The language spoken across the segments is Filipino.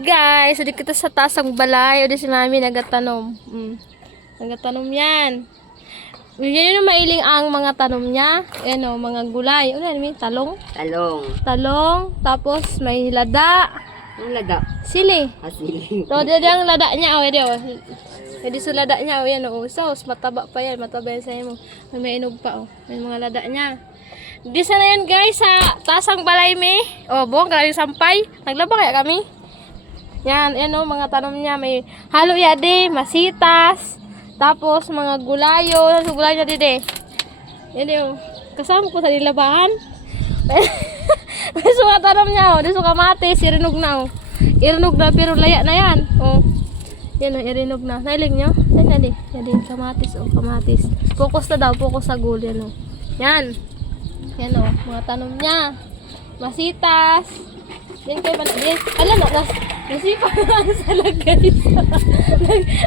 Guys, so di kita sa taas ang balay. O di si mami nagatanom. Nagatanom yan. Yan yung mailing ang mga tanom niya. Ayan o, mga gulay. Ano yan, talong? Talong. Tapos may lada. Ang lada. Sili. Sili. So, di ang lada niya. O, yan o. Hindi sa lada niya. O, yan o. Sauce. Mataba pa yan. Mataba yan sa'yo mo. May inog pa o. May mga lada niya. Di sana yan guys sa taas ang balay me. O, buong kaming sampay. Naglaba kaya kami? Yan, yan o, mga tanom niya. May halo yade, masitas, tapos mga gulayo. Sa gulay niya dide. Yan o. Kasama ko sa nilabahan. May mga tanom niya o. Di so kamatis, irinog na o. Irinog na pero laya na yan. O. Yan o, irinog na. Nailing nyo? Yan yan di. Yan di, kamatis o, kamatis. Focus na daw, focus sa gul. Yan o. Yan. Yan o, mga tanom niya. Masitas. Yan kayo ba? Yan. Alam na, nasipa na ang sala guys.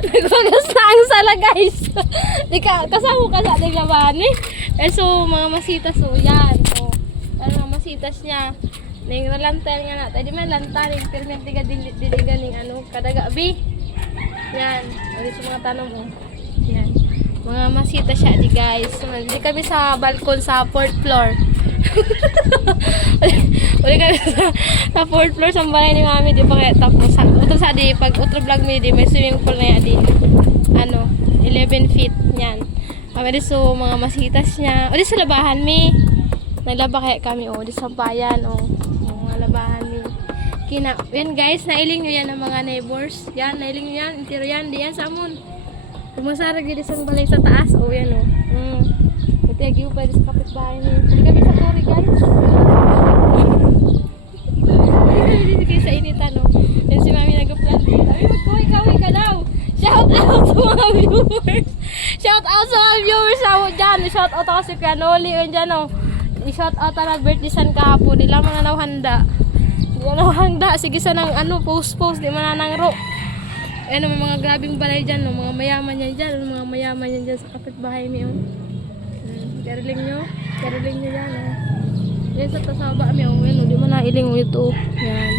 Nagwagas na ang sala guys. Di ka, kasama ka sa ating labahan eh. So, mga masitas o, yan. O, mga masitas niya. Ning nalantan nga na. Tayo di man lantan. Ning permit diga diligan ning ano, kadagabi. Yan. O, sa mga tanong o. Yan. Mga masitas siya di guys. So, di kami sa balkon sa 4th floor. Uli kami sa 4th floor sa balay ni mami. Di pa kaya tapos. Utro sa di, pag utro vlog me di, may swimming pool na yan di. Ano, 11 feet. Yan. Kami di so, mga masitas niya. O di sa labahan mi. Naglaba kaya kami o. Di sa bayan o. Mga labahan mi. Yan guys, nailing nyo yan ang mga neighbors. Yan, nailing nyo yan. Intiro yan. Di yan sa amon. Pumasarag yun isang balay sa taas. O yan o. Ito yung pwede sa kapitbahay niyo. Hindi kami sa turi guys. Hindi kami dito sa initan o. Yan si mami nag-plant. Sabi magkuhay ka daw. Shout out sa mga viewers. Shout out sa mga viewers ako dyan. Shout out ako si Pianoli. Yan dyan o. I-shout out na birthday san kahapon. Di lang mga nawhanda. Di lang nawhanda. Sige sa nang ano, post. Di man nang ro. Ano, may mga grabing balay dyan, no? Mga mayaman yan dyan, mga mayaman yan dyan sa kapitbahay niyo. Caroling nyo yan, no? Yan sa tasaba niyo, yan, no? Di mo nailing ito. Yan.